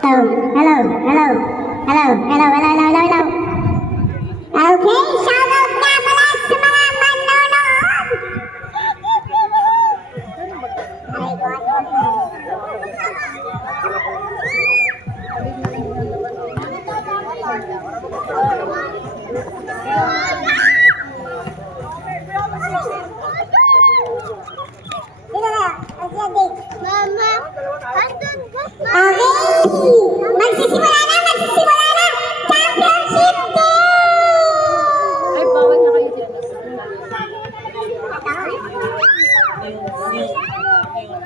Hello. Okay, shoutout nga pala sa mga manonood. Mama, magsisimula na. Championship Ay, bawal na kayo dyan.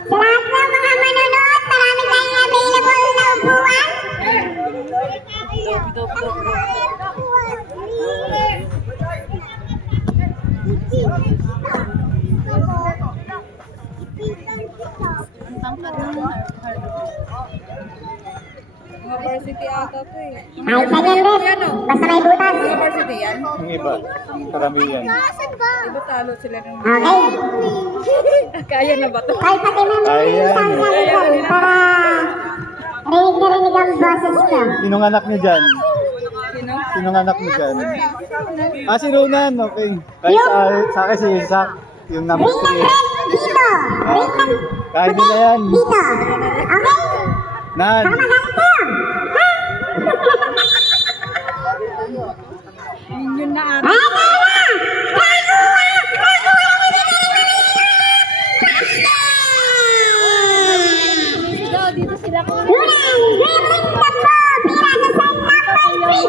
Sa lahat ng mga manonood, marami tayong available na upuan. Ang tangkad ng hard. Mga varsity ata to eh. Kahit sa ganyan, basta may butas. Mga varsity yan? Yung iba, karamihan. Iba talo sila ng... Okay. Kaya na ba to? Kahit pati mo may isang salikol para rinig na rinig ang boses ko. Sinong anak niyo dyan? Sino? Sinong anak niyo dyan? Si Ronan, okay. Kahit sa akin si Isaac, yung number 3. Dito. Kahit nila yan. Dito. Okay? Nan. Baka magalit kayo. Yun na ata. Dito sila ko. Lunan, green wing na po. Pira sa side number 3.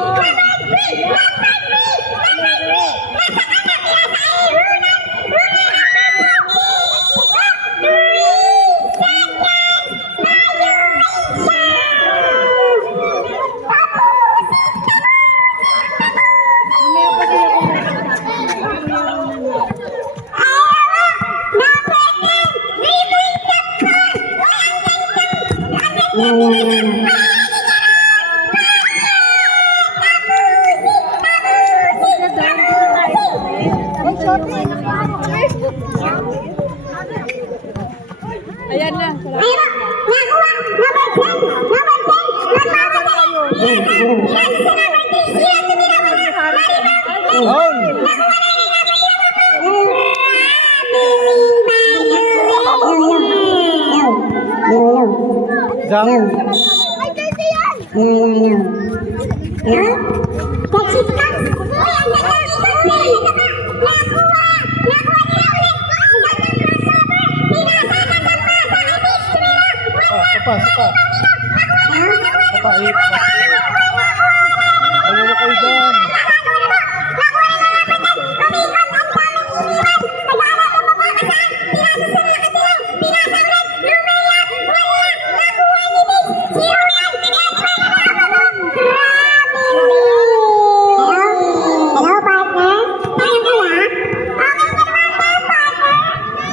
Ayan na. Ayun, nakuha. Number 10. Nagmamadali. Sa number 3. Sila tumira mo. On! Zang. Ay, kasi yan! Catching ka! Uy, ang ganda nito! Nakuha! Nakuha nila ulit! Ang ganda ng crossover! Pinasakan ng masa kay Mystery na! Sapa. Sapa, 8. Ano na kayo dyan? Hello, partner. Kaya ka na? Okay ka naman ba, partner?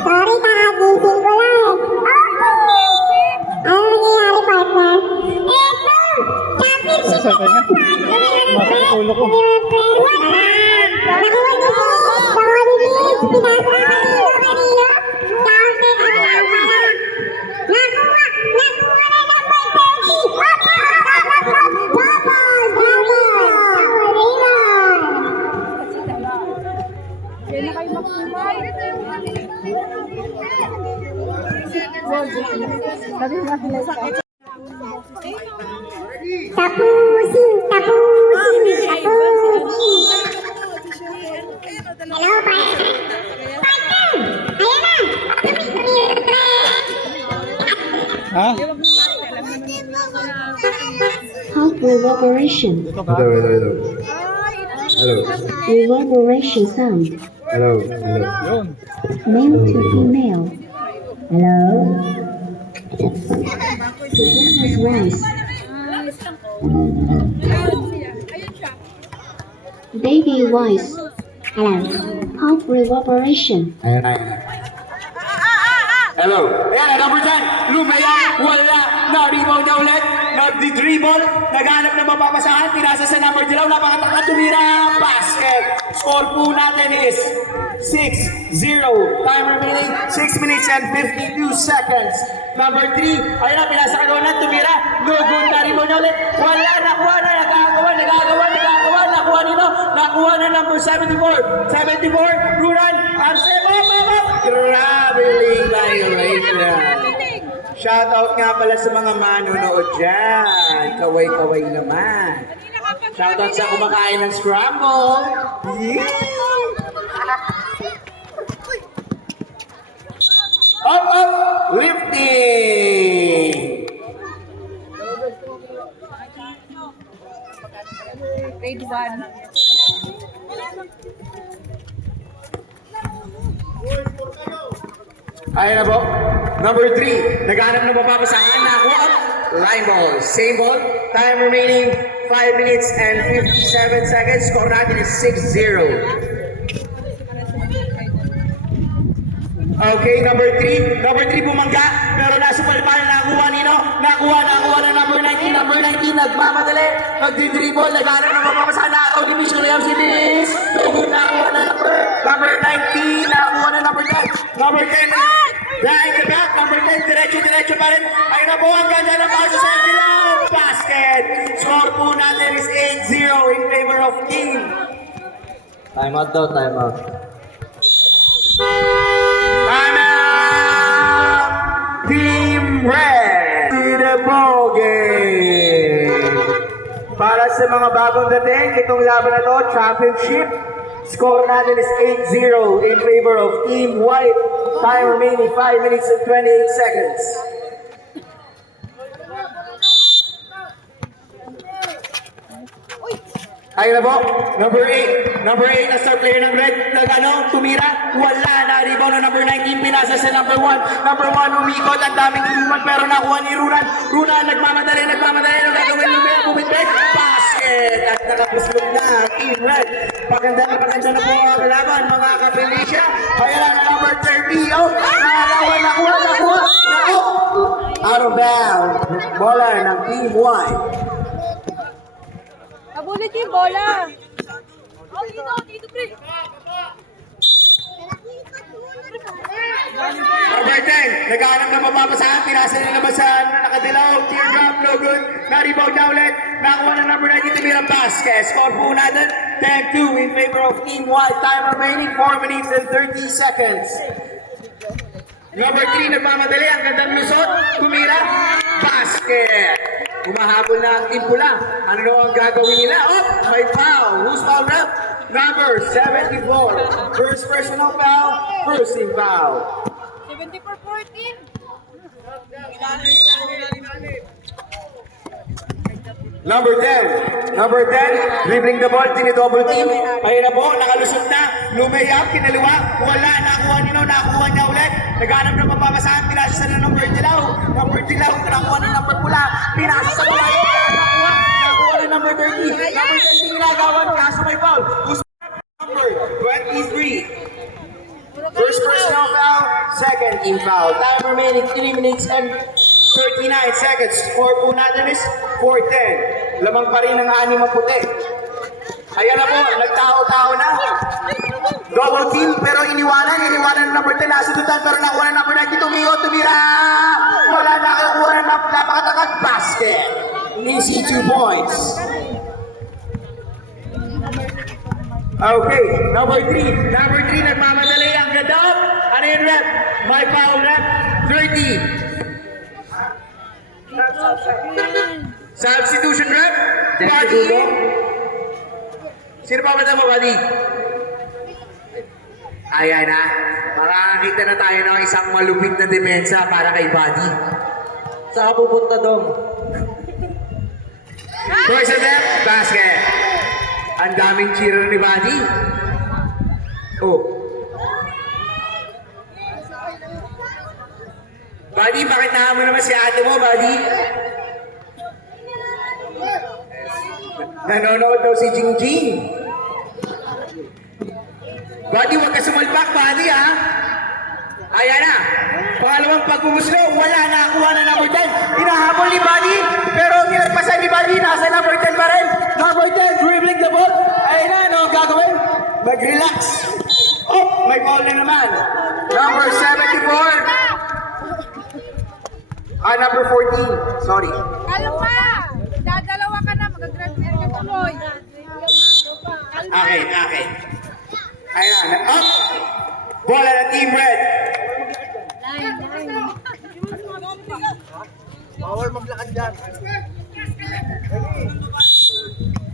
Sorry, kakagising ko lang eh. Okay. Ano nangyayari, partner? Eto! Championship Saan ka nga? Masok sa ulo ko. Yan na kayo magkumay. Sabi nga sila sa akin. Tapusin. Hello, partner. Ayan na. Ha? Hot reverberation. Hello. Reverberation sound. Hello. Yun. Male to female. Hello. Pajamas rise. Baby voice. Hello. Hot reverberation. Ayun. Hello. Ayan, number 10. Lumaya, wala. Na-rebound na ulit. Nagdi-dribble. Naghanap na mapapasahan. Pinasa sa number 12. Napakatakat. Tumira. Basket. Score po natin is 6-0. Time remaining 6 minutes and 52 seconds. Number 3. Ayun na, pinasa ka doon. Tumira. No good. Na-rebound na ulit. Wala. Nakuha na. Nagagawa. Nakuha nino. Nakuha na number 74. 74. Ruran. Arce. Grabe violation. Shoutout nga pala sa mga manonood dyan. Kaway-kaway naman. Shoutout sa kumakain ng scramble. Yeah. Up, lifting. Grade 1. Ayun na po. Number 3. Naghanap ng mapapasahan. Nakuha. Line ball. Same ball. Time remaining 5 minutes and 57 seconds. Score natin is 6-0. Okay, number 3. Number 3 bumangga. Pero nasa palpayan. Nakuha nino. Nakuha na number 19. Number 19 nagmamadali. Nagdi-dribble. Naghanap ng mapapasahan. Nakaw division Real Cities. Nakuha na number 19. Nakuha na number 10. Number 10. Dahil ka back. Number 10. Diretso pa rin. Ayun na po ang ganda ng para sa Santilo. Basket. Score po natin is 8-0 in favor of team. Time out daw, time out. Time out! Team Red! The ball game! Para sa mga bagong dating, itong laban na to, championship. Score natin is 8-0 in favor of Team White. Time remaining 5 minutes and 28 seconds. Ayun na po, number 8. Number 8 na star player ng Red. Tumira. Wala na. Rebound na number 19. Pinasa sa number 1. Number 1 umikot. Ang daming tuluman pero nakuha ni Runan. Runan nagmamadali. Ang gagawin Lumea. Bumibig. Basket. At nakapuslog na. Team Red. Paganda na po ang laban. Mga kapilisya. Ayun na number 30. Oh, nakuha. Out of bound. Bola ng Team White. Nabulit yung bola. Number 10, naghahanap na mapapasahan, pinasa na naman sa nakadilaw, teardrop, no good, na-rebound na ulit, nakuha na number 90, tumirang basket, score po natin, 10-2 in favor of Team White, time remaining 4 minutes and 30 seconds. Number 3, nagmamadali, ang gandang lusot, tumira, basket. Humahabol na ang team pula. Ano ang gagawin nila? Oh, may foul. Who's foul rep? Number 74. First personal foul, first team foul. 74-14. Number 10, dribbling the ball, tinidouble team. Ayun na po, nakalusot na. Lumeyap, kinaliwa, wala, nakuha niya ulit. Naghanap na mapapasahan, pinasa na number dilaw. Number dilaw, nakuha na number pula. Pinasa sa pula, nakuha na number 30. Number 30 ginagawan, kaso may foul. Who's number 23? First personal foul, second team foul. Time remaining 3 minutes and 39 seconds. Score po natin is 4-10. Lamang pa rin ang 6 ang puti. Ayan na po, nagtao-tao na. Double team, pero iniwanan ng number 10. Nasudutan, pero nakuha ng number 90. Tumira! Wala na kakuha ng napakatakat basket. Easy 2 points. Okay, number 3. Number 3, nagmamadali ang gadap. Ano yung rep? My foul rep, 30. Substitution rep, Buddy. Sino pa mo, Buddy? Ayan na. Makakakita na tayo ng isang malupit na demensa para kay Buddy. Saan ka pupunta doon? First attempt, basket. Ang daming cheerer ni Buddy. Oh. Buddy, bakit mo naman si ate mo, Buddy? Nanonood daw si Jingjing. Buddy, huwag ka sumalpak, Buddy, ha? Ayan na. Pangalawang pagbumuslo, wala na nakuha na number 10. Hinahabol ni Buddy, pero nilagpasan ni Buddy, nasa number 10 pa rin. Number 10, dribbling the ball. Ayun na, ano ang gagawin? Mag-relax. Oh, may ball na naman. Number 74. Number 14. Sorry. Kalma! Dadalawa ka na, mag-graduate ka tuloy. Akin. Ayan. Up. Bola na Team Red.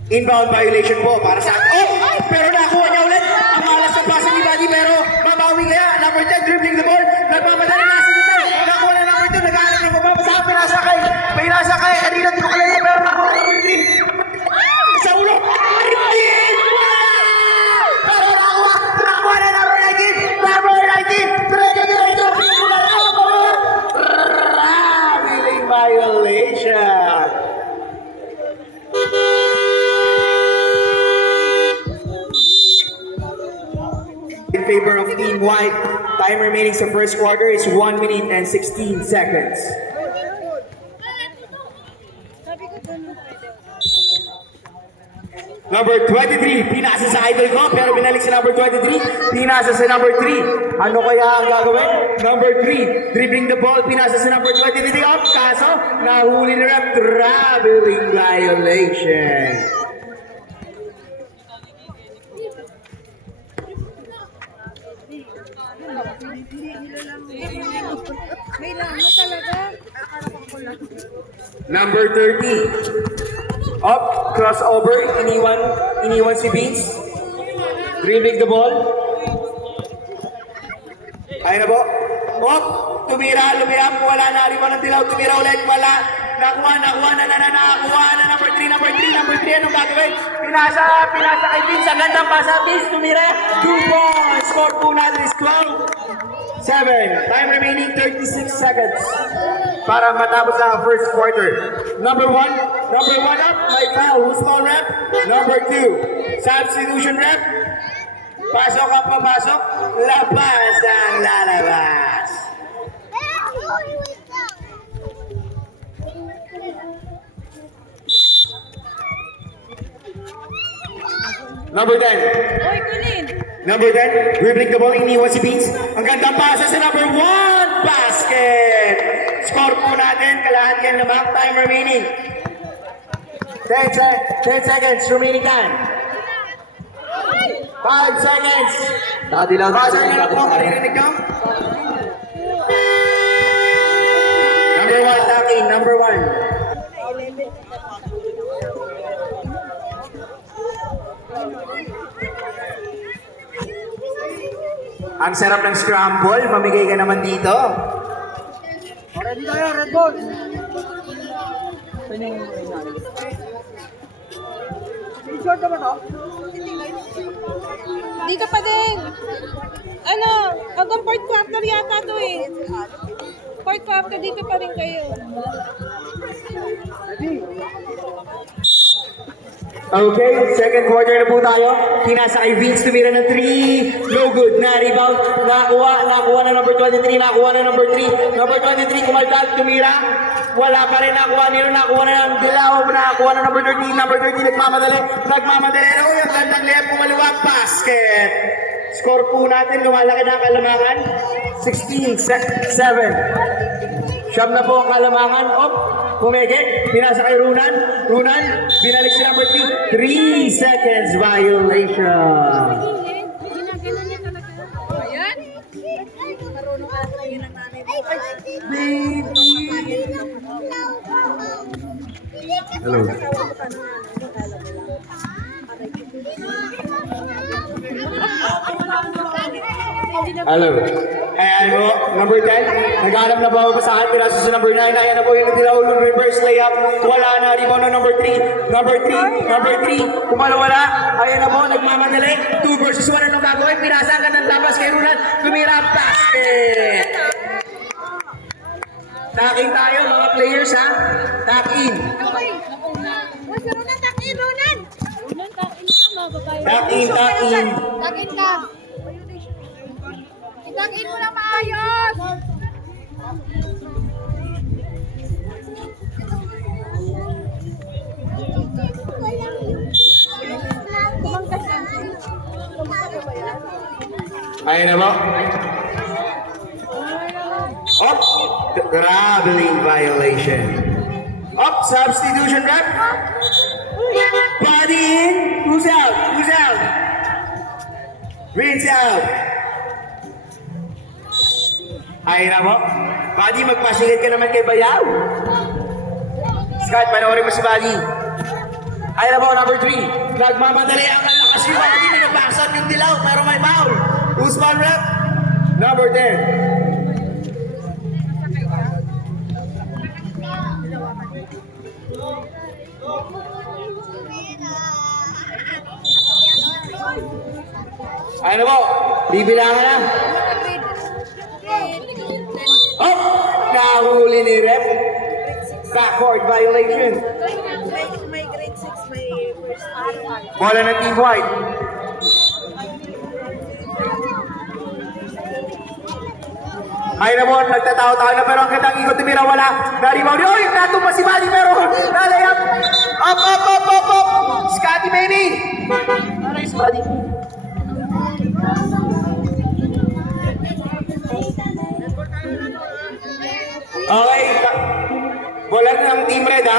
Inbound violation po para sa atin. Oh! Pero nakuha niya ulit. Ang malas na pasa ni Buddy, pero mabawi kaya. Number 10, dribbling the ball. Nagmamadali na si Nito. Nakuha na number 2. Nag-aaral ng mababasa. Pinasakay. Kanina di ko kalala, pero nakuha number 3. Sa ulo. Pero nakuha na number 19. Number 19. Diretso. Traveling violation. In favor of Team White, time remaining sa first quarter is 1 minute and 16 seconds. Number 23, pinasa sa idol ko, pero binalik sa number 23, pinasa sa number 3. Ano kaya ang gagawin? Number 3, dribbling the ball, pinasa sa number 23 up, kaso nahuli na rep, traveling violation. May lamo talaga. Number 30. Up, crossover, iniwan si Beans. Dribbling the ball. Ayun na po. Up, tumira, lumiyap, wala na, aliwan ng dilaw, tumira ulit, wala. Nakuha na, number 3, anong gagawin? Pinasa kay Beans, ang gandang pasa, Beans, tumira, 2 balls, score po natin is 12-7, time remaining 36 seconds para matapos ang first quarter. Number 1 up, may foul, who's call rep? Number 2, substitution rep, pasok ang papasok, labas ang lalabas. Number 10. Hoy, Kulin! Number 10, dribbling the ball, iniwan si Beans. Ang gandang pasa sa number 1, basket! Score po natin, kalahati yan lamang, time remaining. 10 seconds, remaining time. 5 seconds. Dati lang. Pasa nyo na po, maririnig nyo. Number 1, Taki, number 1. Ang sarap ng scramble, mamigay ka naman dito. Ready tayo, Red Bull! Short naman to? Dito pa din. Ano, hanggang fourth quarter yata to eh. Fourth quarter, dito pa rin kayo. Okay, second quarter na po tayo. Pinasa kay Vince, tumira ng 3. No good. Na rebound. Nakuha na number 23. Nakuha na number 3. Number 23, kumaldad, tumira. Wala pa rin nakuha nila. Nakuha na ng dilaw. Nakuha na number 13. Number 13, nagmamadali. Uy, ang gandang liyap, kumaliwa. Basket. Score po natin. Lumalaki na ang kalamangan. 16-7. Siyam na po ang kalamangan. Pumigit, pinasa kay Runan, binalik si number 3, 3 seconds violation. Ayan. Marunong ka na yun ang nanay mo. Hello. Hello. Ayan po, number 10. Naghanap na ba sa akin? Pinasa sa number 9. Ayan na po yung nagdilaw. Reverse layup. Wala na. Rebound na number 3. Number 3. Kumalawala. Ayan na po, nagmamadali. 2 versus 1. Anong gagawin? Pinasa ang gandang labas kay Runan. Tumira, basket. Taking tayo mga players ha. Taking. Runan, takin, Runan! Runan, takin ka, mababayo. Taking. Takin ka. Itakin mo na maayos! Ayan na po. Up, traveling violation. Up, substitution rep. Body in. Who's out? Who's out? Rinse out. Ayan na po. Buddy, magpasingit ka naman kay Bayaw. Scott, panoorin mo si Buddy. Ayan na po, number 3. Nagmamadali ang lakas ni Buddy. Nagpakasat yung dilaw, pero may foul. Who's ball rep? Number 10. Ayan na po, bibilangan na. Oh! Nahuli ni Rep. Backward violation. May grade 6, may first time. Bola ng Team White. Ay na mo, nagtatawa-tawa na pero ang gandang ikot tumira wala. Na-rebound. Oy! Natumpa si Buddy pero nalayap. Up, up, up, up, up. Scotty baby. Ano si Buddy? Okay. Bola ng Team Red ha.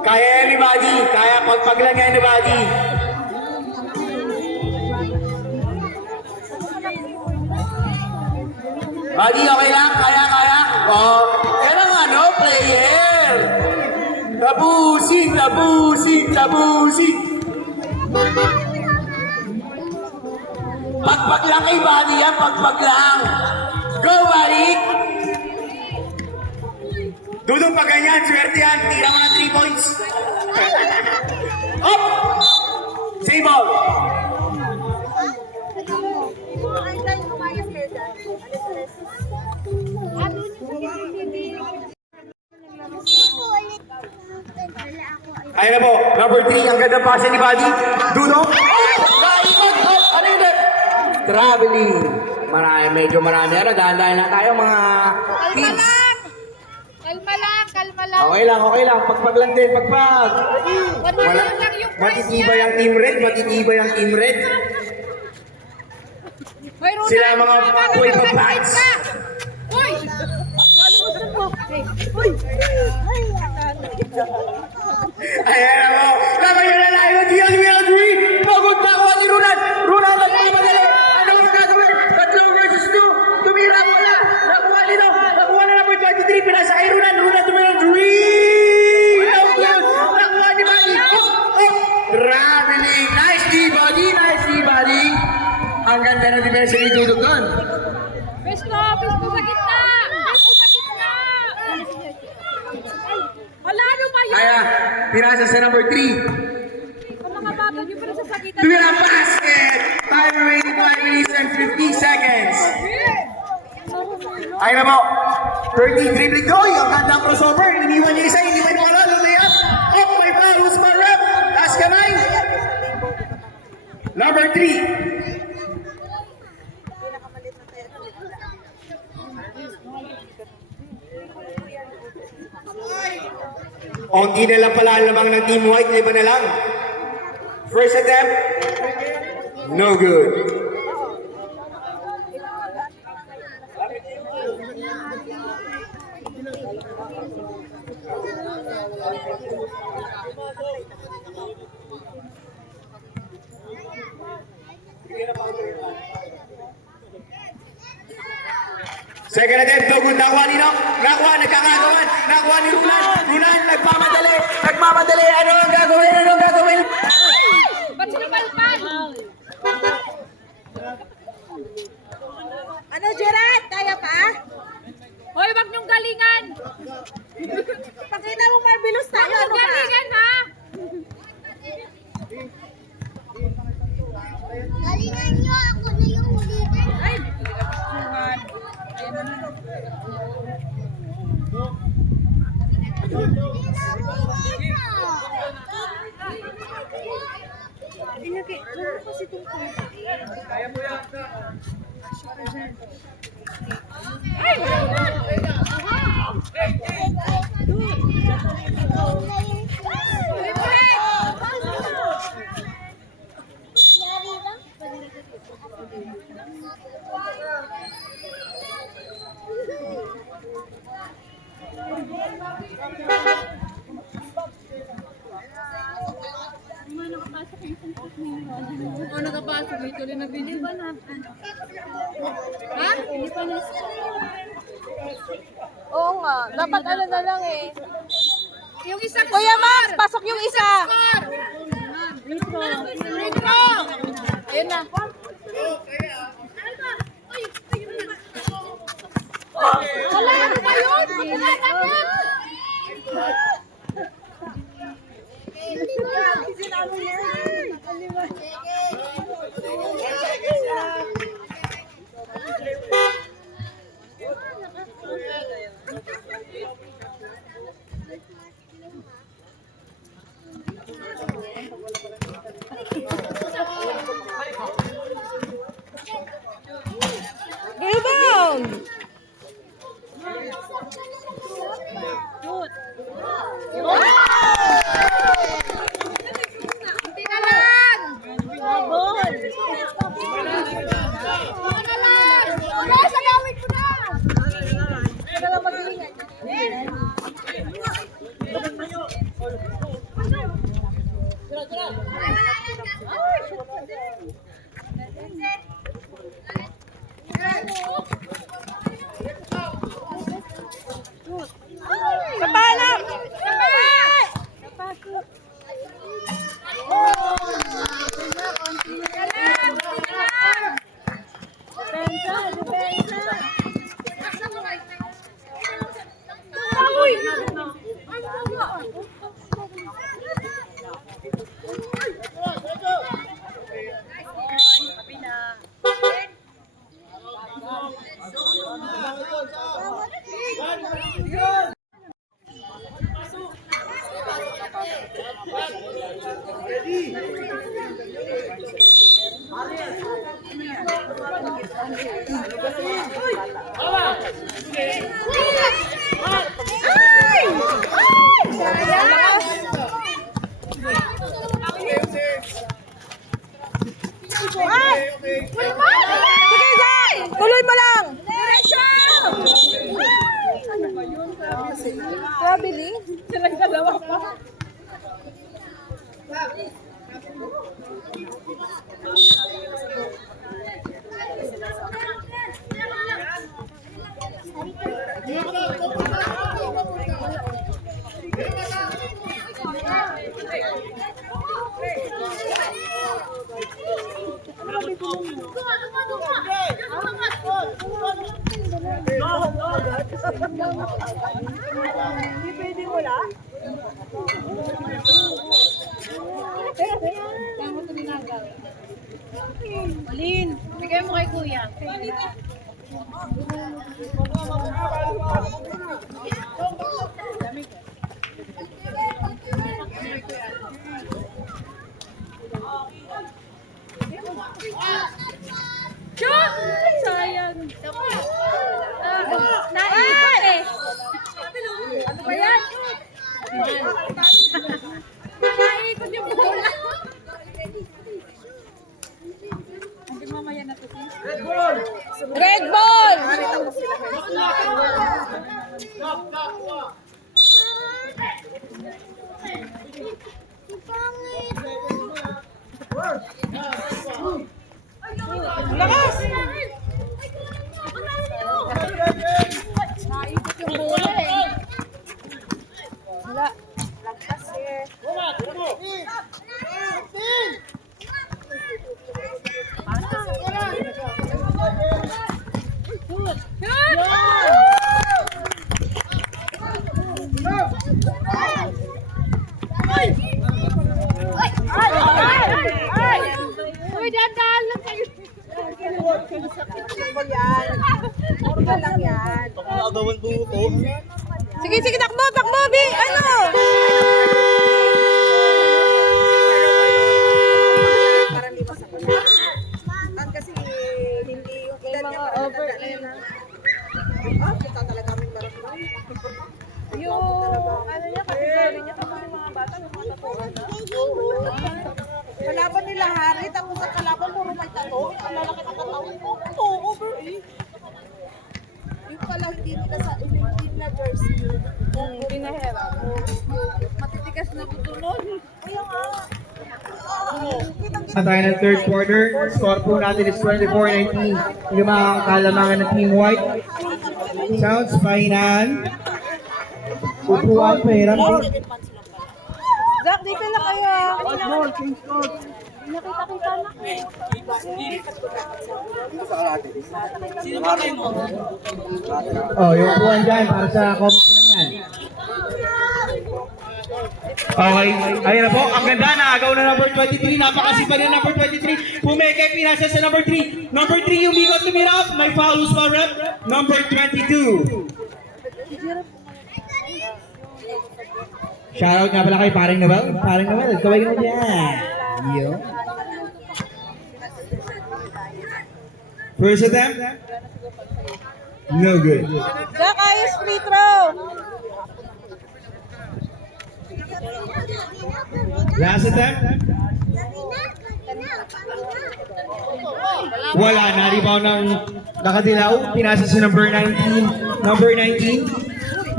Kaya yan ni Buddy. Kaya pagpaglang yan ni Buddy. Buddy, okay lang? Kaya, kaya? Oh, yan ang ano, player. Tabusin, tabusin, tabusin. Pagpag lang kay Buddy yan, pagpag lang. Go, Buddy! Dudong pa ganyan, swerte yan. Tira mo na 3 points. Up! Save ball. Ayun na po, number 3, ang gandang pasa ni Buddy. Dudong. Naikot! Ano yun? Traveling. Marami, medyo marami. Ano, dahan-dahan lang tayo mga kids. Kalma lang. Okay lang. Pagpag lang din, pagpag. Wala lang yung price Matitibay ang Team Red, matitibay ang Team Red. Hoy, Rona, Sila mga full ka. packs. Hoy! Ayan na po. Laban yun na layo. Do you agree? Pagod na ako ni Runan. Runan, nagpamadali. Ano ang gagawin? 3 versus 2. Tumira mo na. Nakuha nito. Nakuha na number 23. Pinasa kay Runan. Runan tumira. Nakuha ni Buddy. Traveling. Nice D-Buddy. Nice D-Buddy. Ang ganda ng depensa ni Dudok doon. Pesto sa gitna! Wala ano ba yun? Kaya, pinasa sa number 3. Ang mga bata nyo pa rin sa sagitan. Tumira basket. Time remaining 5 minutes and 50 seconds. Ay na po. 30 dribbling goal. Ang gandang crossover. Iniwan niya isa. Hindi may bola. Lumayap. Oh, may foul. Usman rep. Taas kamay. Number 3. Onti na lang pala ang lamang ng Team White. 5 na lang. First attempt. No good. Second attempt, no good. Nakuha ni Nok. Nakuha, nagkakagawan. Nakuha ni Runan. Runan, nagmamadali. Nagmamadali. Ano ang gagawin? Ano ang gagawin? Ba't sila palpal? Ano, Gerard? Kaya pa? Hoy, wag niyong galingan! Pakita mo marvelous Wag tayo. niyong Ano ba? galingan, ha? Galingan nyo, ako na yung huligan. Ay! tuloy na bili ba na? Ha? Hindi pa na. Oo nga, dapat ano na lang eh. Yung isang Kuya Max, pasok yung isa. Intro. Ayun na. Wala, ano ba yun? Wala na yun. Rebound! Hindi na lang. Ball! Hindi na lang. Wala, sagawin ko na. Kapalak! Sige, Zay! Tuloy mo lang! Strawberry? Silang dalawa pa. Bigay mo kay kuya. Shoot! Sayang. Naipit eh. Ano ba yan? Naikot yung bola. Hindi mamaya na to. Red ball! Lakas! Naikot yung bola eh. Wala. Lakas eh. Uy, dahan-dahan lang kayo. Normal lang yan. Nakagawan buko. Sige, sige, takbo, takbo, Bi! Ano? Parang di masakit. Kasi hindi yung edad niya parang nagdaan na. Ah, kita talaga kami barang mo. Yung, ano niya, category niya kapag yung mga bata, yung mga tatuan na. Kalaban nila Hari, tapos ang kalaban puro may tato. Ang lalaki ng katawan ko. Oo, over eh. Yung pala hindi nila jersey. Pinahera. Matitigas na buto nun. Kaya nga. Kitang Sa tayo ng third quarter, score po natin is 24-19. Lima ang kalamangan ng Team White. Sounds, pahinaan. Upuan, pahiram. Zach, dito na kayo ah. Oh, yung upuan dyan, para sa comedy lang yan. Okay, ayun na po. Ang ganda, naagaw na number 23. Napakasipa na number 23. Pumeke, pinasa sa number 3. Number 3 yung bigot tumirap. May foul, who's foul rep? Number 22. Shoutout nga pala kay Paring Noel. Paring Noel, kaway ka na dyan. Yo. First attempt. No good. Zach, ayos free throw. Last attempt. Wala na. Rebound ng nakadilaw. Pinasa sa number 19. Number 19.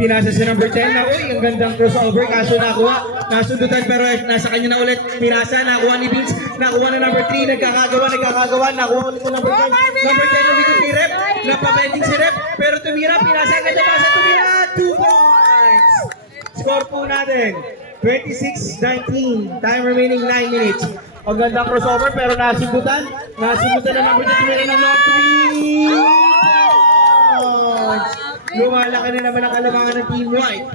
Pinasa sa number 10 na, uy, ang gandang crossover, kaso nakuha, nasundutan pero nasa kanya na ulit, pinasa, nakuha ni Vince, nakuha na number 3, nagkakagawa, nakuha ulit ng number 10, number 10 umigot si Rep, napabending si Rep, pero tumira, pinasa agad na pasa, tumira, 2 points! Score po natin, 26-19, time remaining 9 minutes. Ang gandang crossover pero nasundutan na number 2, tumira ng number 3 points! Lumalaki na naman ang kalamangan ng Team White.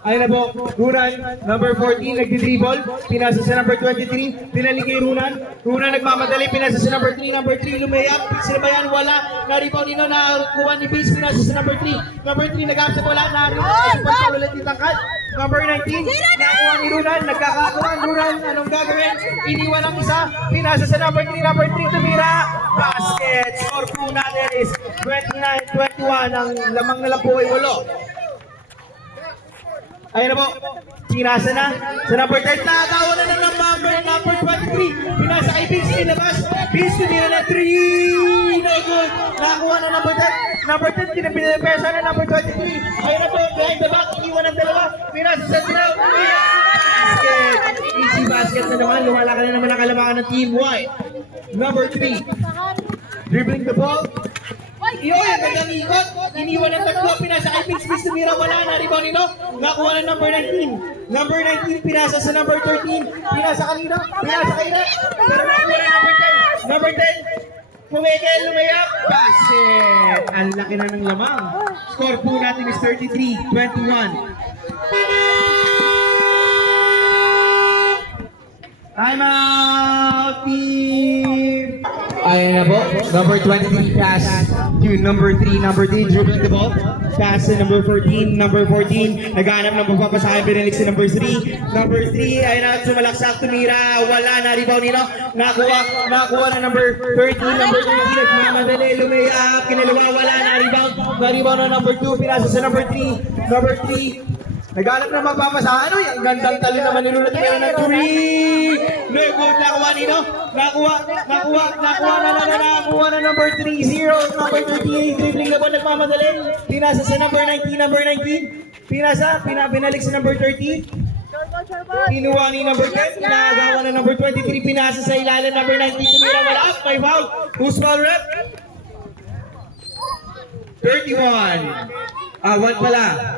Ayun na po, Runan, number 14, nagdi-dribble, pinasa sa number 23, pinalik kay Runan, Runan nagmamadali, pinasa sa number 3, number 3 lumayap, sinabayan, wala, na-rebound nino, nakuha ni Vince, pinasa sa number 3, number 3 nag-up sa bola, na-super ulit ni Tangkad, number 19, nakuha ni Runan, nagkakakuha, Runan, anong gagawin, iniwan ang isa, pinasa sa number 3, tumira, basket, score po natin is 29-21, ang lamang na lang po ay 8. Ayun na po, pinasa na sa number 10, natawa na ng number 23, pinasa kay Vince, nilabas, Vince tumira na 3, no good, nakakuha na number 10, pinapesa na number 23, ayun na po, behind the back, iwan ng dalawa, pinasa sa throw, basket, easy basket na naman, lumalaki na naman ang kalamangan ng Team White, number 3, dribbling the ball, Iyo, yung gandang ikot, iniwan ng tatlo, pinasa kay Vince, tumira, wala na, rebound nito, nakuha ng number 19. Number 19, pinasa sa number 13, pinasa kanina, pinasa kay Rep, pero nakuha ng number 10, Pumeke, lumayap, basket. Ang laki na ng lamang. Score po natin is 33-21. Time out, team! Ayun na po, number 23 pass to number 3, dribbling the ball. Pass to number 14, naghanap ng pagpapasahin, binalik si number 3. Number 3, ayun na, sumalaksak, tumira, wala na, rebound nila, nakuha na number 13, nagmamadali, lumayap, kinalawa, wala na, rebound na number 2, pinasa sa number 3, naghanap ng magpapasahan, uy, ang gandang tali naman nilulat, pero ng 3, no good, nakuha nino, nakuha na number 3, 0, number 38, dribbling na po, nagmamadali, pinasa sa number 19, binalik sa number 30, kinuha ni number 10, pinagawa na number 23, pinasa sa ilalim, number 19, tumira, wala up, may foul, who's foul rep? 31, 1 pala.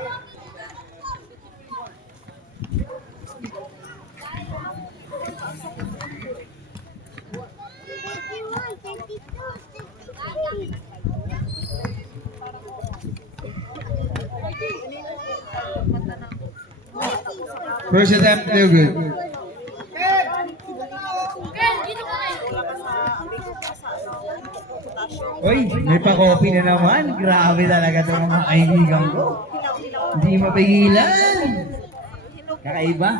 First attempt, no good. Uy, may pa-copy na naman. Grabe talaga itong mga kaibigan ko. Hindi mapigilan. Kakaiba.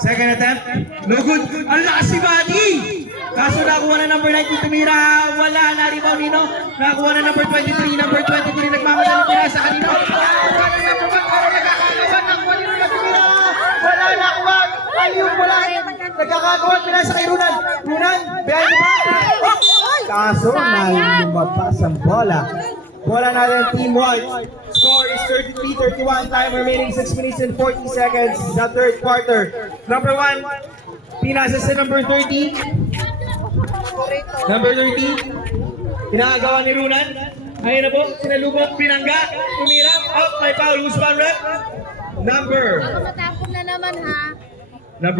Second attempt, no good. Ang lakas si Buddy! Kaso nakuha na number 19, tumira, wala na, rebound nino. Nakuha na number 23, nagmamadali pala sa kanino. Nakuha na number 1, pero nagkakagawa, nakuha nino na tumira. Wala, nakuha, ayun, wala. Nagkakagawa, pala sa kay Runan, behind the back. Kaso, lumabas ang bola. Bola natin, Team White. Score is 33-31. Time remaining 6 minutes and 40 seconds sa third quarter. Number 1, pinasa sa number 30. Number 30. Pinakagawa ni Runan. Ayun na po, sinalubot, pinangga, tumirap, out, may foul, loose one rep. Number Matapon na naman ha. 1.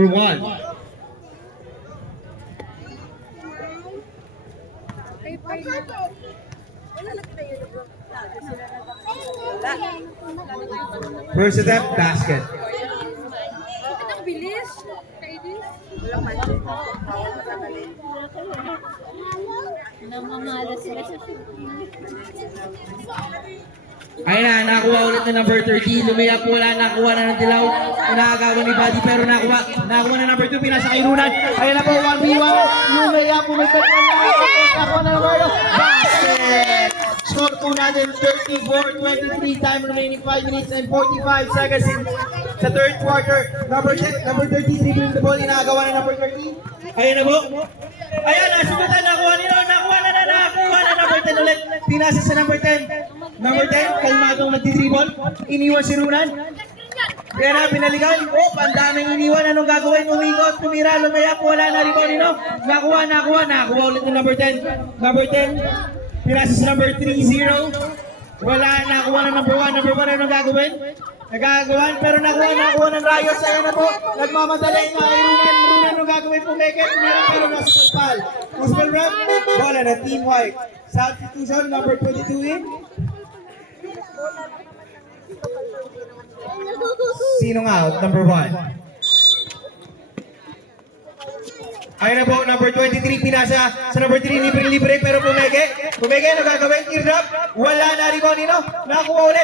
First attempt, basket. Ang bilis. Kaidis. Namamala sila sa Ayun na, nakuha ulit na number 30. Lumiyak, wala, nakuha na ng dilaw. Nakagawa ni Buddy, pero nakuha na number 2. Pinasa kay Runan. Ayun na po, 1v1. Lumiyak, pumikat na nakuha na number 2. Basket! Score po natin 34-23. Time remaining 5 minutes and 45 seconds sa third quarter. Number 30, dribbling the ball. Inagawa na number 30. Ayun na po. Ayan, nasubutan, nakuha na number 10 ulit. Pinasa sa number 10. Number 10, kalmadong nagtitribol. Iniwan si Runan. Kaya na, pinaligan. Oh, pandaming iniwan. Anong gagawin? Umikot, tumira, lumayak. Wala na rin nino. Nakuha ulit ng number 10. Number 10, pinasa sa number 3-0. Wala, nakuha na number 1. Number 1, anong gagawin? Nagagawan, pero nakuha ng Riot. Ayan na po, nagmamadali na kay Runan. Runan, anong gagawin? Pumeke, tumira, pero nasa sulpal. Usbal rep, bola na Team White. Substitution, number 22 in. Sinong out? Number 1. Ayun na po, number 23, pinasa sa number 3, libre, pero pumeke, ano gagawin? Teardrop, wala na rebound nino, nakuha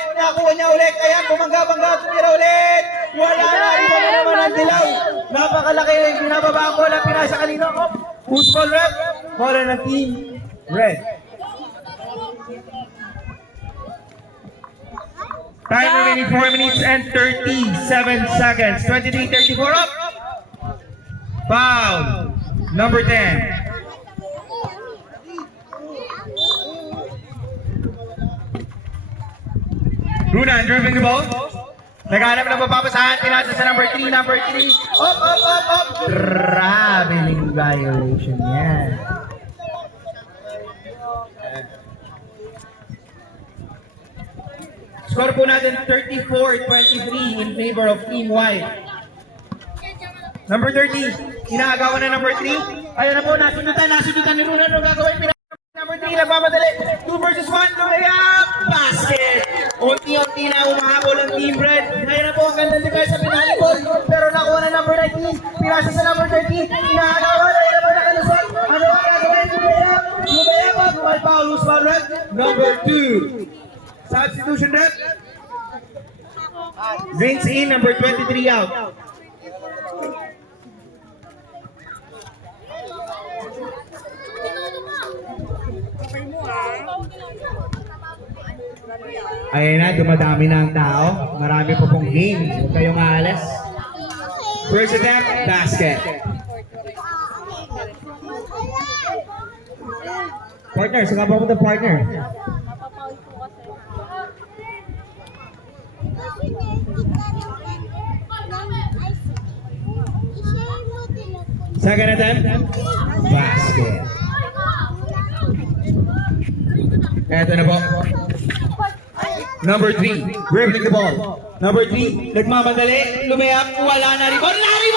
niya ulit, ayan, bumangga, tumira ulit, wala na rebound na naman ang dilaw, napakalaki, binababa ang bola, pinasa kanino, who's ball rep? Bola ng Team Red. Time remaining 4 minutes and 37 seconds. 23-34 up. Foul. Number 10. Runan dribbling the ball. Naghanap ng mapapasahan. Pinasa sa number 3. Up. Traveling violation yan. Score po natin 34-23 in favor of Team White. Number 30, inaagawan na number 3. Ayun na po, nasudutan ni Runan. Ano gagawin? Number 3, nagmamadali. 2 versus 1, lumayap! Basket! Unti-unti na umahabol ang Team Red. Ngayon na po, ang ganda device sa pinalibol. Pero nakuha na number 19. Pinasa sa number 30. Inaagawan. Ayun na po, nakalusot. Ano ang gagawin? Lumayap! May foul, loose foul red. Number 2. Substitution rep. Vince in, number 23 out. Ayun na, dumadami na ang tao. Marami pa pong game. Huwag kayong aalis. First attempt, basket. Partner, saan ka ba punta partner? Second attempt, basket. Eto na po. Number 3, dribbling the ball. Number 3, nagmamadali, lumayap, wala na rin. Wala rin!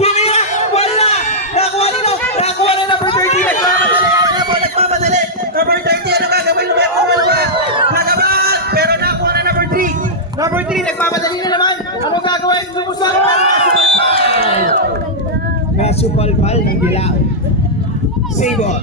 Pumira! Wala! Nakuha na number 30, nagmamadali. Number 30, ano gagawin? Lumayap, wala. Nagabat! Pero nakuha na number 3. Number 3, nagmamadali na naman. Ano gagawin? Lumusot! Nasupalpal ng dilaw. Save ball.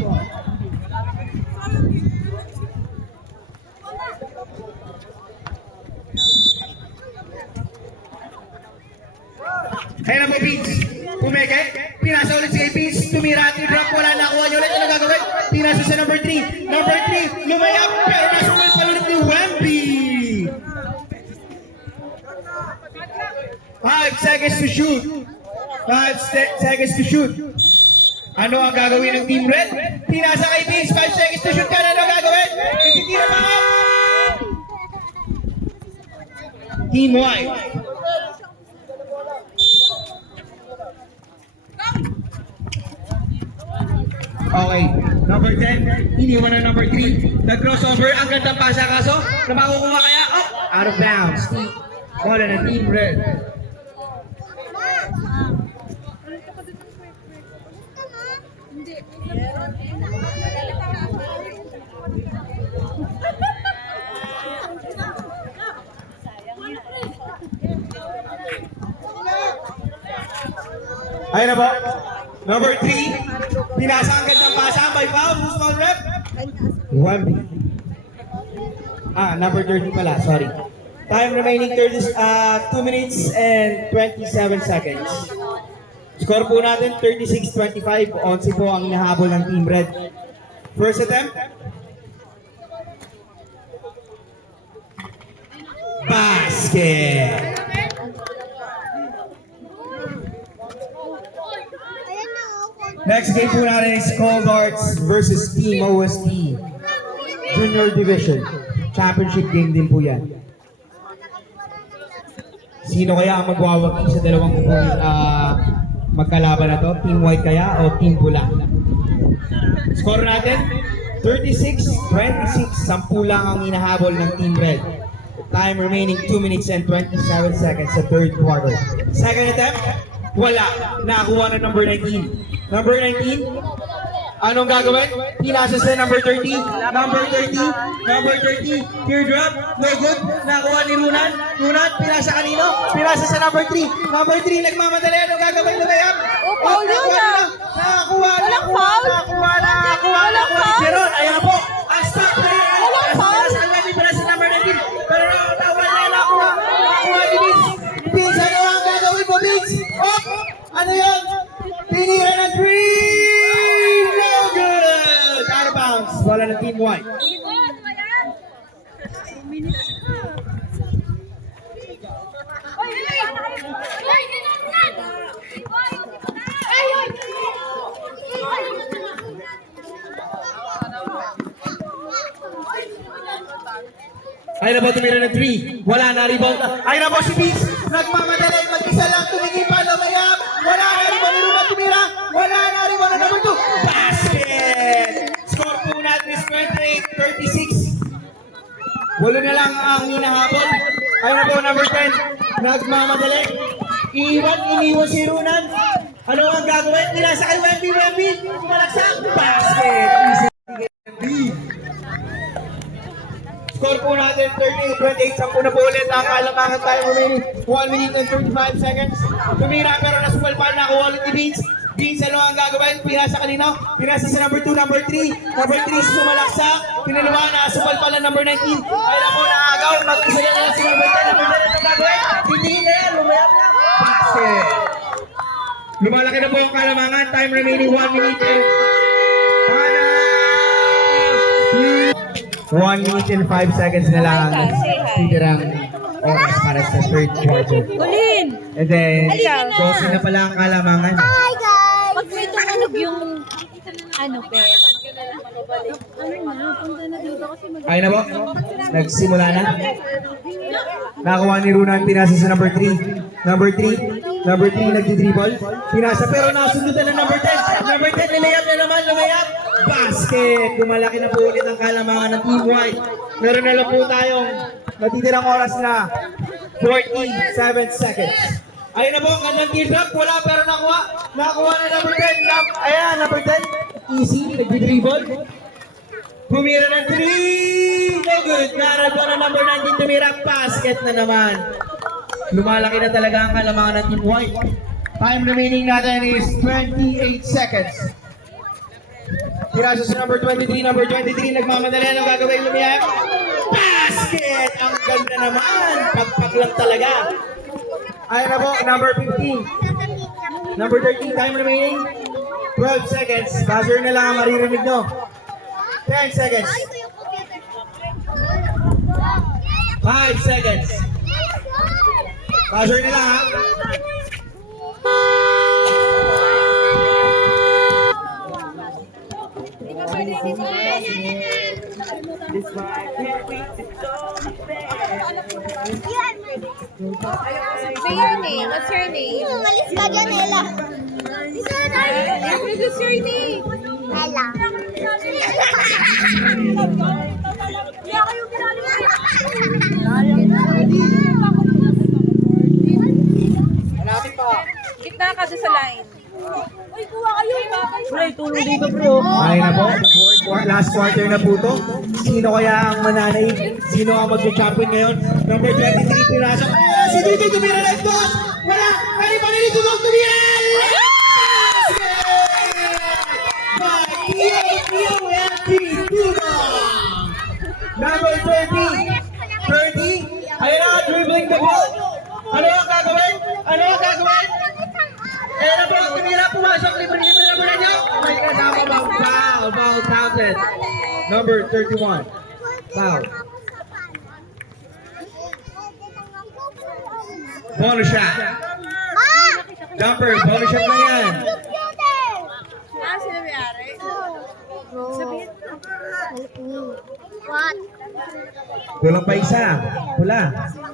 Ayun na po, Beans. Pumeke. Pinasa ulit si Beans. Tumira at drop. Wala na. Kuha niyo ulit. Ano gagawin? Pinasa sa number 3. Number 3. Lumayap. Pero nasupalpal ulit ni Wemby. 5 seconds to shoot. 5 seconds to shoot. Ano ang gagawin ng Team Red? Pinasa kay Beans. 5 seconds to shoot ka na. Ano gagawin? Ititira pa! Team White. Okay, number 10, iniwan na number 3. Nag-crossover, ang gandang pasa kaso, na makukuha kaya, oh, out of bounds. Bola ng Team Red. Ayun na po. Number 3, pinasa ang gandang pasa by foul. Who's foul rep? Wemby. Number 30 pala, sorry. Time remaining 2 minutes and 27 seconds. Score po natin 36-25. 11 po ang nahabol ng Team Red. First attempt. Basket! Next game po natin is Cold Arts versus Team OST. Junior Division. Championship game din po yan. Sino kaya ang magwawagi sa dalawang magkalaban na to? Team White kaya o Team Pula? Score natin, 36-26. 10 lang ang inahabol ng Team Red. Time remaining 2 minutes and 27 seconds sa third quarter. Second attempt, wala. Nakakuha na number 19. Number 19, anong gagawin? Pinasa sa number 30. Number 30. Number 30. Teardrop. No good. Nakuha ni Runan. Runan, pinasa kanino? Pinasa sa number 3. Number 3, nagmamadali. Anong gagawin? Lumayap. Foul yun ah. Nakakuha. Walang foul. Nakakuha. Jeron, ayan po. Ang start player. Walang foul. Pinasa sa number 19. Pero wala nakuha. Nakuha ni Vince. Vince, ano ang gagawin mo, Vince? Oh! Ano yun? Pinira ng 3! No good! Out of bounds. Wala ng Team White. Ay na ba tumira ng 3? Wala na, rebound na. Ay na ba si Vince? Nagmamadali, mag-isa lang, tumingin pa, lumayap. Wala na, rebound ni Runa tumira. Wala na, rebound na number 2. Basket! Score po natin is 28-36. Walo na lang ang hinahabol. Ay na po, number 10. Nagmamadali. Iniwan si Runan. Ano ang gagawin? Nila sa kay Wemby. Sumalaksak. Basket! Easy. Score po natin 38-28. 10 na po ulit ang kalamangan tayo remaining 1 minute and 35 seconds. Tumira pero nasupalpal na ako ulit ni Vince. Vince, ano ang gagawin? Pinasa kanina. Pinasa sa number 2, number 3. Number 3 sumalaksak. Pinalawa na supalpal na number 19. Ay na po naagaw. Mag-isa na lang si number 10. Number 10 ang gagawin. Hindi na yan. Lumayap na. Basket. Lumalaki na po ang kalamangan. Time remaining 1 minute and 1 minute and 5 seconds na lang ang titirang oras para sa third quarter. Ulin! And then, closing na pala ang kalamangan. Hi guys! Pag may tumunog yung bell. Ay na po, nagsimula na. Nakakuha ni Runa ang pinasa sa number 3. Number 3 nagdi-dribble. Pinasa pero nasundutan na number 10. Number 10, nilayap na naman, lumayap. Basket! Lumalaki na po ulit ang kalamangan ng Team White. Meron na lang po tayong natitirang oras na 47 seconds. Ayun na po, gandang teardrop. Wala pero nakuha. Nakuha na number 10. Ayan, number 10. Easy, nagdi-dribble. Pumira ng 3! No good! Naral po na number 19 tumira. Basket na naman. Lumalaki na talaga ang kalamangan ng Team White. Time remaining natin is 28 seconds. Piraso sa number 23, nagmamadali. Anong gagawin lumiyak? Basket! Ang ganda naman! Pagpag lang talaga. Ayun na po, number 15. Number 13, time remaining. 12 seconds. Buzzer na lang ang maririnig nyo. 10 seconds. 5 seconds. Buzzer na lang ha. Yan! Say your name. What's your name? Umalis ka dyan, Ella. Introduce your name. Ella. Gitna ka doon sa line. Ay na po, last quarter na po to. Sino kaya ang mananay? Sino ang mag-champion ngayon? Number 23, pinasok. Si DJ Tumira live doon! Wala! Ano pa nilito doon Tumira? Number 30! 30! Ayun na, dribbling the ball! Ano ang gagawin? Ano ang gagawin? Eh na po, Tumira pumasok, libre-libre na muna niyo. May kasama bang foul, foul counted. Number 31, foul. Bonus shot. Jumper, bonus shot na yan. Sino may-ari? What? Kulang pa isa. Pula.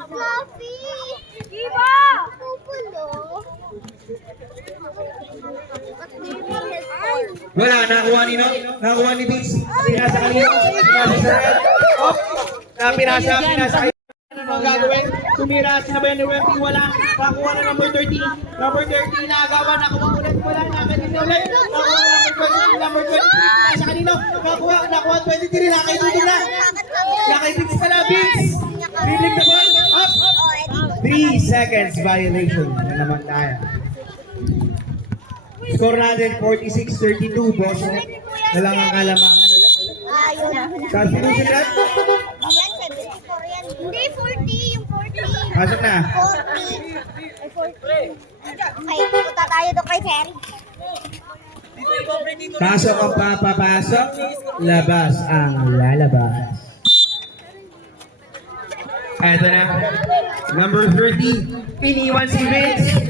Fluffy! Diba? Pupulo. Wala, nakuha ni Nakuha ni Vince. Pinasa kanino? Pinasa sa red. Oh! Pinasa kayo. Ano ang gagawin? Tumira, sinabayan ni Wempi, wala. Nakuha na number 13. Number 13, nagawa, nakuha ulit, wala. Nakatin ulit. Nakuha number 23. Pinasa kanino? Nakuha 23. Nakaitutong na. Nakaitings pala, Vince. Dribbling the ball. Up. 3 seconds violation. Na naman tayo. Score natin 46-32. Boss, na lang ang kalamangan ulit. Tapos pinusin natin. Yan, 74 yan. Hindi, 40. Yung 40. Pasok na. 40. Okay, punta tayo doon kay Ferry. Pasok ang papapasok. Labas ang lalabas. Eto na. Number 30. Iniwan si Vince.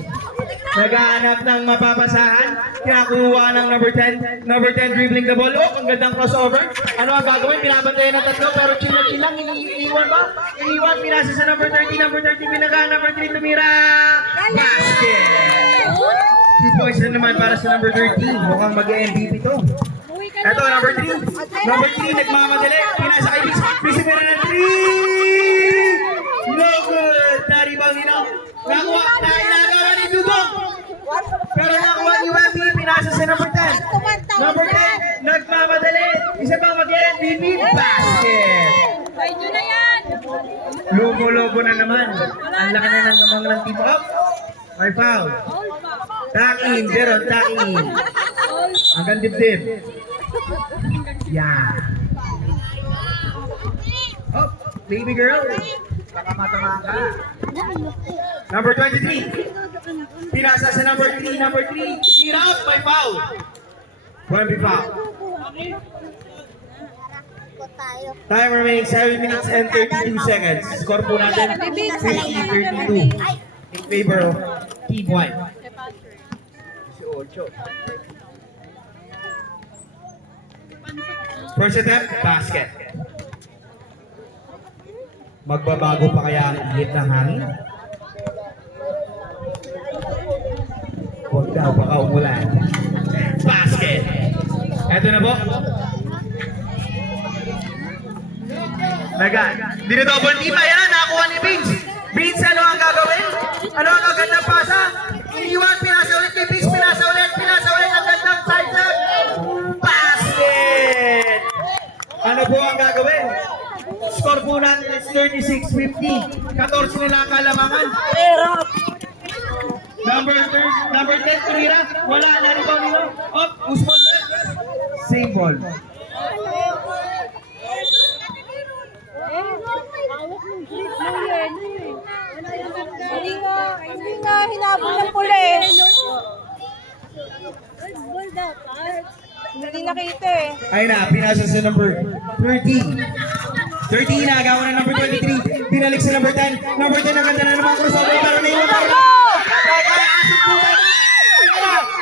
Naghahanap ng mapapasahan. Kinakuha ng number 10. Number 10 dribbling the ball. Oh, ang gandang crossover. Ano ang gagawin? Pinabantayan ng tatlo pero chill lang. Iniwan ba? Iniwan. Pinasa sa number 30. Number 30 pinaka. Number 3 tumira. Basket! 2 points na naman para sa number 13. Mukhang mag-MVP to. Eto, number 3. Number 3 nagmamadali. Pinasa kay Vince. Vince meron ng 3. No good. Naribang nino. Nakuha. Nagawa ni Dudong. Pero nakuha ni Wemby. Pinasa sa number 10. Number 10. Nagmamadali. Isa pang mag-MVP. Basket. Try nyo na yan. Lobo-lobo na naman. Ang laki na ng namang ng team up. May foul. Takin. Jeron. Takin. Ang gandib-dib. Yeah. Oh, baby girl. Baka matama ka. Number 23. Pinasa sa number 3. Number 3. Tumira. May foul. Wemby foul. Time remaining 7 minutes and 32 seconds. Score po natin 50-32 in favor of Team White. First attempt, basket. Magbabago pa kaya ang ihip ng hangin? Huwag daw, baka umulan. Basket! Eto na po. Dinidouble team. Ayan, nakuha ni Vince. Vince, ano ang gagawin? Ano ang gagandang pasa? Iniwan, pinasa ulit kay Vince. Pinasa ulit. Ang gandang side step. Basket! Ano po ang gagawin? Score po natin is 36-50. 14 nila ang kalamangan. Number 10, Tumira. Wala, narito nila. Up, Usman na. Same ball. Hindi nga hinabol ng pula eh. Hindi nakita eh. Ayun na, pinasa sa number 13. 13 na, agawan na number 23. Pinalik sa number 10. Number 10, ang ganda na naman crossover. Pero naiwan pa rin.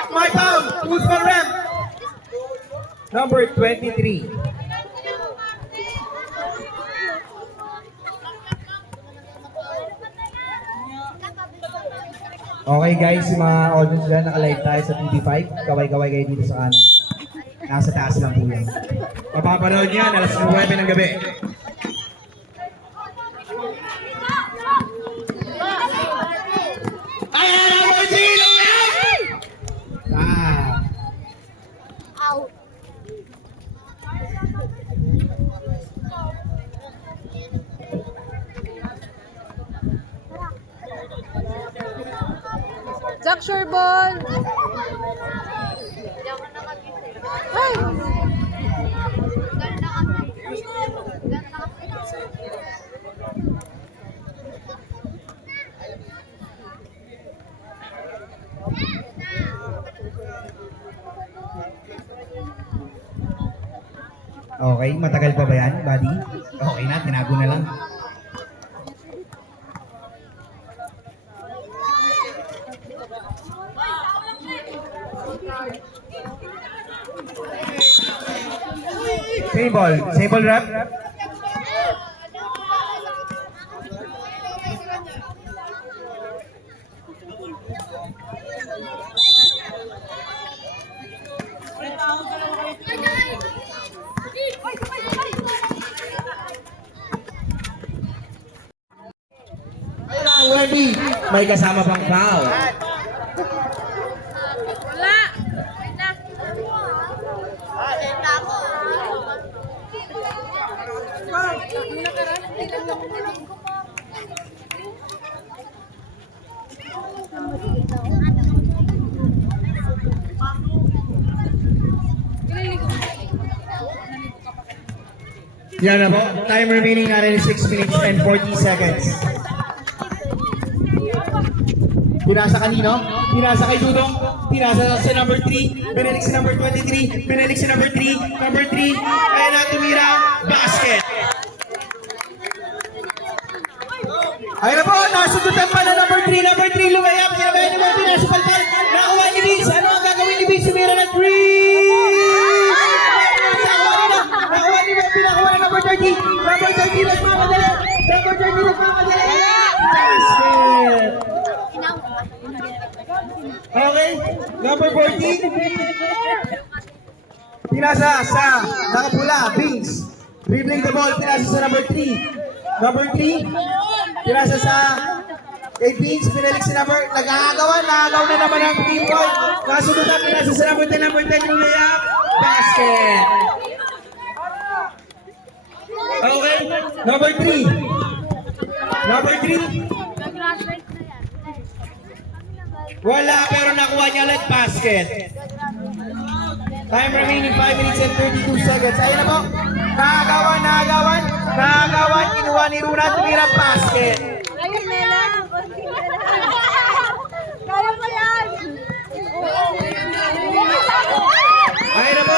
My foul, Usman Rem. Number 23. Okay guys, yung mga audience dyan, naka-live tayo sa TV5. Kaway-kaway kayo dito sa kanan. Nasa taas lang po yan. Mapapanood yan, alas 9 ng gabi. Ayan ang Martino! Ah. Jack, sure ball. Ay! Okay, matagal pa ba yan, buddy? Okay na, tinago na lang. Sable rep. Ready, may kasama pang foul. Wala! Wait na. Yan na po. Time remaining natin is 6 minutes and 40 seconds. Pinasa kanino? Pinasa kay Dudong. Pinasa sa number 3. Binalik sa number 23. Binalik sa number 3. Number 3. Ayan na, tumira. Basket. Ayan na po. Nasudutan pa na number 3. Number 3. Lumayap. Sinabayan ni Martin. Nasa palpal. Nakuha ni Vince. Ano ang gagawin ni Vince? Tumira na 3. Nakuha ni Martin. Nakuha na number 30. Number 30. Nagmamadali. Number 30. Nagmamadali. Basket. Okay, number 14. Pinasa sa nakapula, Bings. Dribbling the ball, pinasa sa number 3. Number 3. Pinasa sa kay Bings, pinalik si number, nag-aagaw na naman ang team boy. Nasudutan, pinasa sa number 10, yung layup. Basket. Okay, number 3. Number 3. Wala, pero nakuha niya ulit basket. Time remaining 5 minutes and 32 seconds. Ayun na po. Nakagawan. Kinuha ni Runa, tumira basket. Ayun na lang. Kaya mo yan. Ayun na po.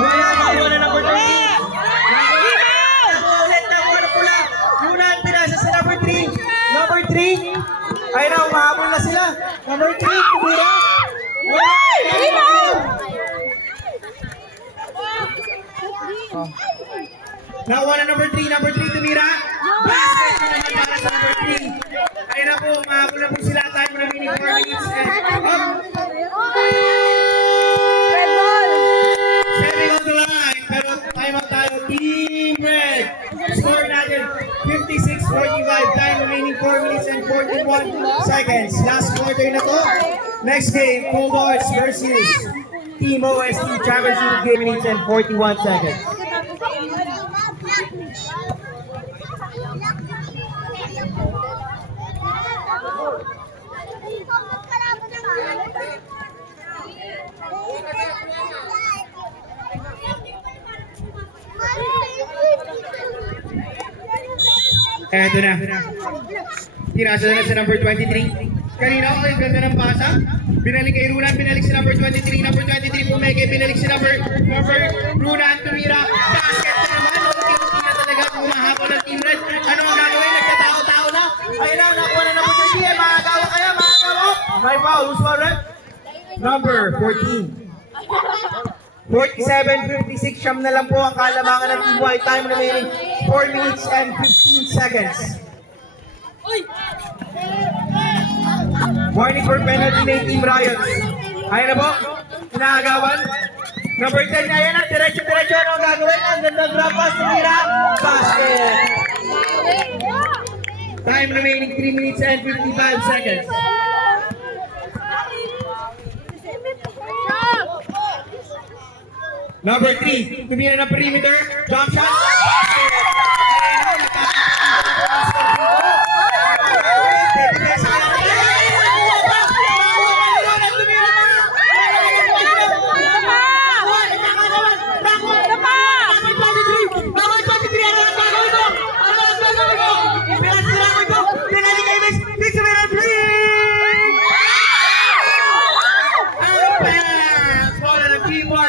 Wala, nakuha na number 3. Nakuha na pula. Runa, pinasa sa number 3. Number 3. Ayun na, umahabol na sila. Number 3, tumira. Nakuha na number 3. Number 3, tumira. Basket na naman para sa number 3. Ayun na po, umahabol na po sila. Time remaining 4 minutes. Red ball. Setting on the line. Pero time out tayo. Team Red. Score natin 56-45. Time remaining 4 minutes and 41 seconds. Last quarter na to. Next game, Cold Hearts versus Team OST. Traverse City, 3 minutes and 41 seconds. Eto na. Pinasa na sa number 23. Kanina ako, ang ganda ng pasa. Binalik kay Runan, binalik si number 23. Number 23 pumeke, binalik si number Runan, tumira. Basket na naman. Unti-unti na talaga humahabol ng Team Red. Ano ang gagawin? Nagkatao-tao na. Ayun na, nakuha na number 30. Makagawa kaya, makagawa. May foul. Who's foul, Red? Number 14. 47-56, siyam na lang po ang kalamangan ng Team White. Time remaining 4 minutes and 15 seconds. Warning for penalty ng Team Riot. Ayun na po. Inaagawan. Number 10 na yan. Diretso-diretso. Ano ang gagawin? Ang gandang grab pass. Tumira. Basket. Time remaining 3 minutes and 55 seconds. Number 3, tumira ng perimeter, jump shot.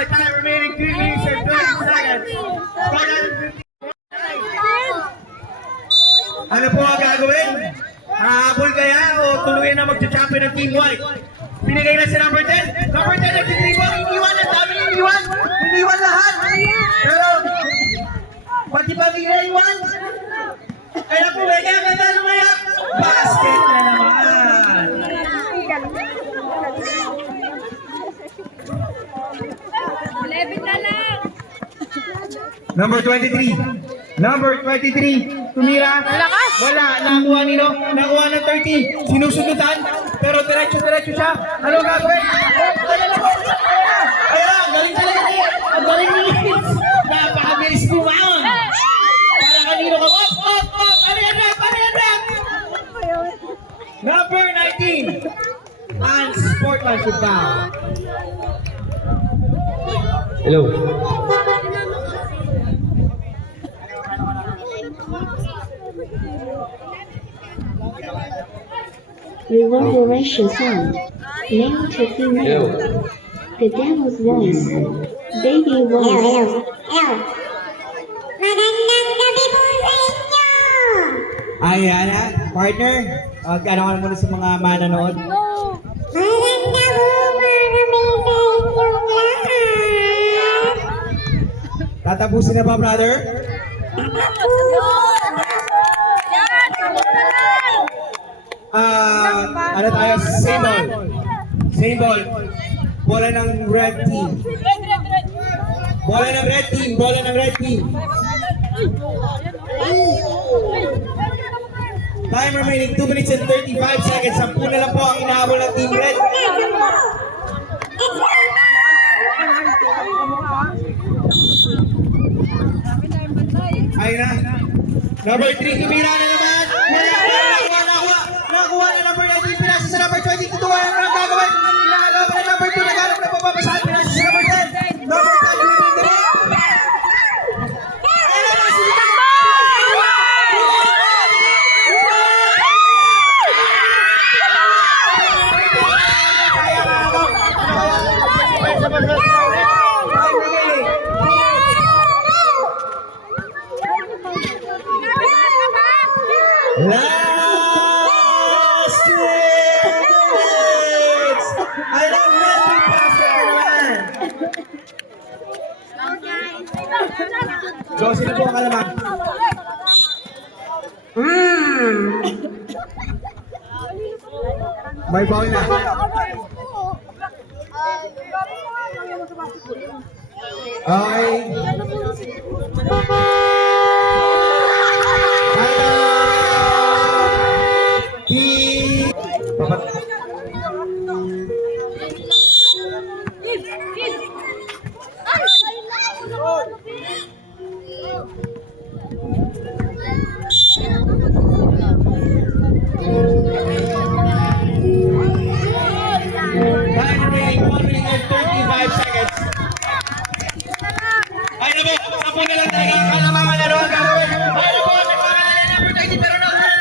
Time remaining 3 minutes and 20 seconds. Ano po ang gagawin? Hahabol kaya o tuluyan na mag-champion ng Team White? Pinigay na si number 10. Number 10 nag-3-ball. Iniwan. Ang dami iniwan. Iniwan lahat. Pero, pati pa iniwan. Kaya po, may kaya ganda lumaya. Basket na naman. Number 23. Number 23. Tumira. Wala. Nakuha nino. Nakuha ng 30. Sinusundutan. Pero diretso-diretso siya. Ano gagawin? Ayan. Galing talaga. Ang galing ni Hits. Napaka-base bumaon. Para kanino ka. Op. Pare-anak. Number 19. And sportsmanship down. Hello. Reverberation sound. Male to female. The devil's voice. Baby voice. Magandang gabi po sa inyo! Ayan, partner. Ano ka muna sa mga manonood? Maganda po mga gabi sa inyong lahat! Tatapusin na ba, brother? Ano tayo? Same ball. Bola ng red team. Bola ng red team. Time remaining 2 minutes and 35 seconds. 10 na lang po ang inahabol ng team red. Ayun na. Number 3, tumira na naman. Nakuha na number 19. Pinasa sa number 20. Tutuwa na ang gagawin. Inaagawa na number 2. Naghanap na papapasahan. Pinasa sa number 10. Number 10, tumira na. Last minutes! I love Melvin Pastor naman! So, sino po ang kalamang? May ball na. Okay. Time remaining 1 minute and 35 seconds. Ay na po, 10 na lang talaga ang kalamangan na ron gagawin. Ay na po, nagpakalala number 30 pero nakuha na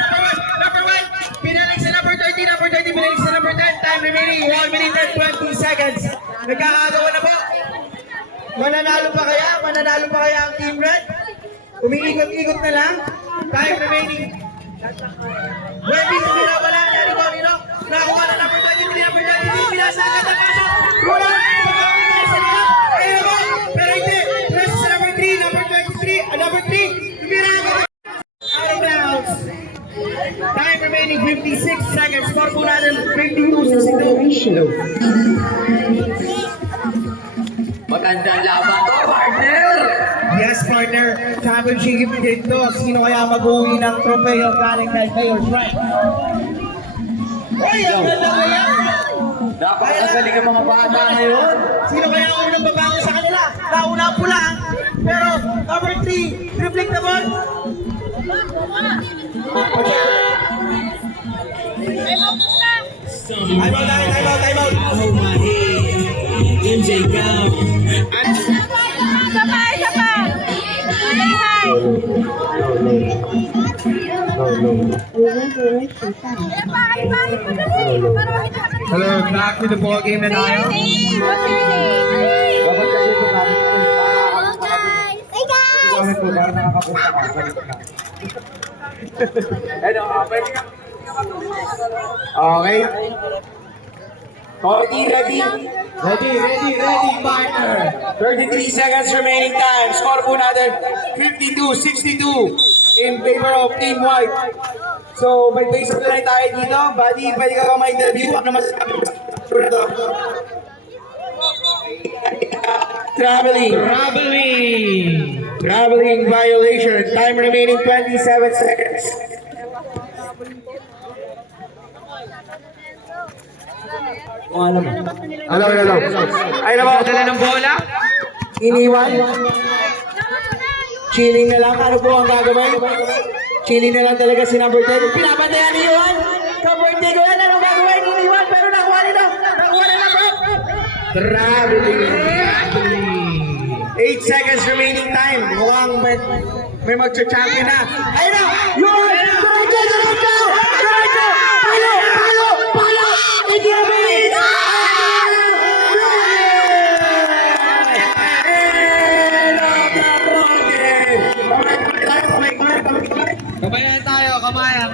number 1. Pinalik sa number 30, pinalik sa number 10. Time remaining 1 minute and 20 seconds. Nagkakagawa na po. Mananalo pa kaya ang Team Red? Umiikot-ikot na lang. Time remaining. Webby, tumira wala na. Nino? Nakuha na number 23, number 23. Pinasa agad ang pasok. Wala! Ayun na po. Pero hindi. Press sa number 3, number 23. Number 3. Tumira agad. Out of bounds. Time remaining 56 seconds. Score po natin 22 Magandang laban to, partner! Yes, partner. Championship din to. Sino kaya mag-uwi ng trofeo galing kay Mayor Frank? Ay, ang ganda kaya! Napakagaling ang mga bata ngayon. Sino kaya ang unang babango sa kanila? Nauna ang pula. Pero, number 3, dribbling the ball. Time out. Isa pa! Say hi! Reverberation sound. Hello, back to the ball game na Say your tayo. name! What's your name? Dapat kasi ito namin. Hey guys! Bakit po? Bakit nakakapunta ka? Ano, pwede ka. Okay. Committee ready? Ready, partner. 33 seconds remaining time. Score po natin 52-62 in favor of Team White. So, may base up na tayo dito. Buddy, pwede ka ba ma-interview? Ano masasabi mo sa ito? Traveling violation. Time remaining 27 seconds. Hello. Ay na ba? Dala ng bola? Iniwan? Chilling na lang. Ano po ang gagawin? Chilling na lang talaga si number 10. Pinabantayan ni Iwan. Ka-birthday ko yan. Anong gagawin? Iniwan. Pero nakuha nila. Bro. Traveling. 8 seconds remaining time. Mukhang may magcha-champion na. Ayun na! Yun! Diretso! Palo! Hindi na bilis! Kamayan tayo, kamayan.